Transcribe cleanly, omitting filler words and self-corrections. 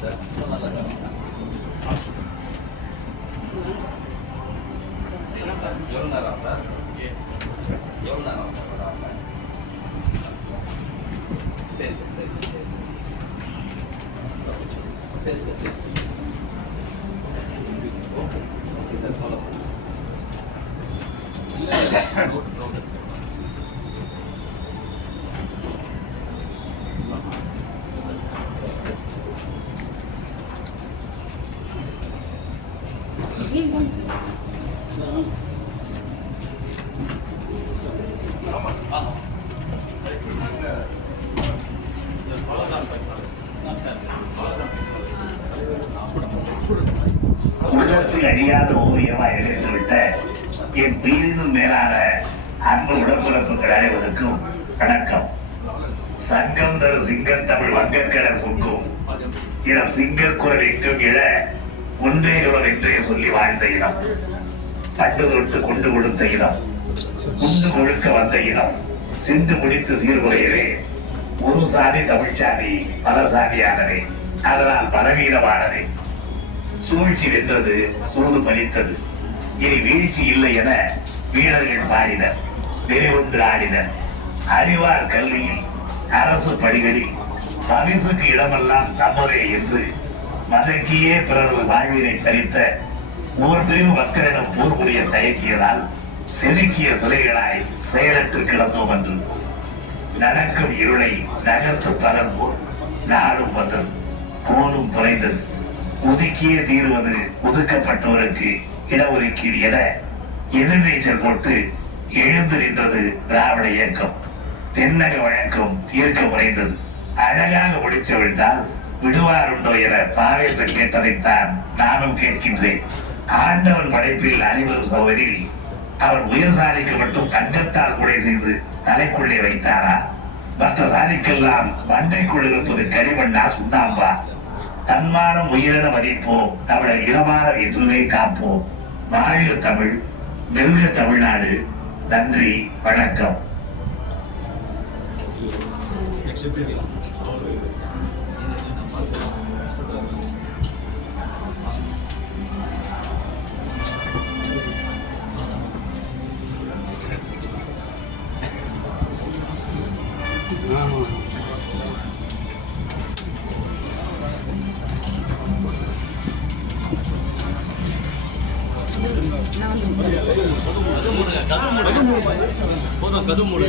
Sir எவ்வளோ நேரம் sir எவ்வளோ நேரம் சார் வராங்க சரி சார் சரி சரி சரி சரி சரி ஓகே ஓகே சார் ஃபாலோ இல்லை உலகத்தில் அழியாத ஓவியமா எழுந்துவிட்ட என் உயிரினும் மேலான அன்பு உடம்புறப்புகள் அடைவதற்கும் வணக்கம். சங்கம் தரு சிங்கத்தமிழ் வங்கக்கடல் பொங்கும் இனம் சிங்கக்குரல் எங்கும் இழ ஒன்றே குரல் என்றே சொல்லி வாழ்ந்த இனம், பண்டு தொட்டு கொண்டு கொடுத்த இனம், உண்டு கொழுக்க வந்த இனம், சிந்து முடித்து சீர்குலையவே ஒரு சாதி தமிழ் சாதி பல சாதியானதே, அதனால் பலவீனமானதே. சூழ்ச்சி வென்றது, சூது பலித்தது, இனி வீழ்ச்சி இல்லை என வீரர்கள் பாடினர், வெறிகொண்டு ஆடினர். அறிவார் கல்வியில் அரசு பணிகளில் பரிசுக்கு இடமெல்லாம் தம்மதே என்று மதக்கியே பிறரது வாழ்வினை பறித்த ஓர் பிரிவு மக்களிடம் போர் புரிய தயக்கியதால் செதுக்கிய சிலைகளாய் செயலற்று கிடந்தோம் என்று. நடக்கும் இருளை நகர்த்து பலர்போல் நாடும் வந்தது, கோலும் தொலைந்தது. ஒதுக்கியே தீர்வது ஒதுக்கப்பட்டோருக்கு இடஒதுக்கீடு என எதிர்நீச்சல் போட்டு எழுந்து நின்றது திராவிட இயக்கம். தென்னக வழக்கம் தீர்க்க முறைந்தது. அழகாக முடிச்சவிழ்ந்தால் விடுவாருண்டோ என பாவேந்தர் கேட்டதைத்தான் நானும் கேட்கின்றேன். ஆண்டவன் படைப்பில் அனைவரும் சோதரில் அவன் உயர் சாதிக்கு மட்டும் தங்கத்தால் முறை செய்து தலைக்குள்ளே வைத்தாரா? மற்ற சாதிக்கெல்லாம் மண்டைக்குள் இருப்பது களிமண்ணா சுண்ணாம்பா? தன்மானம் உயிரென மதிப்போம், தமிழர் இனமான என்றுமே காப்போம். வாழ்க தமிழ், வெல்க தமிழ்நாடு. நன்றி, வணக்கம். கது மூடு போதும், கது மூடு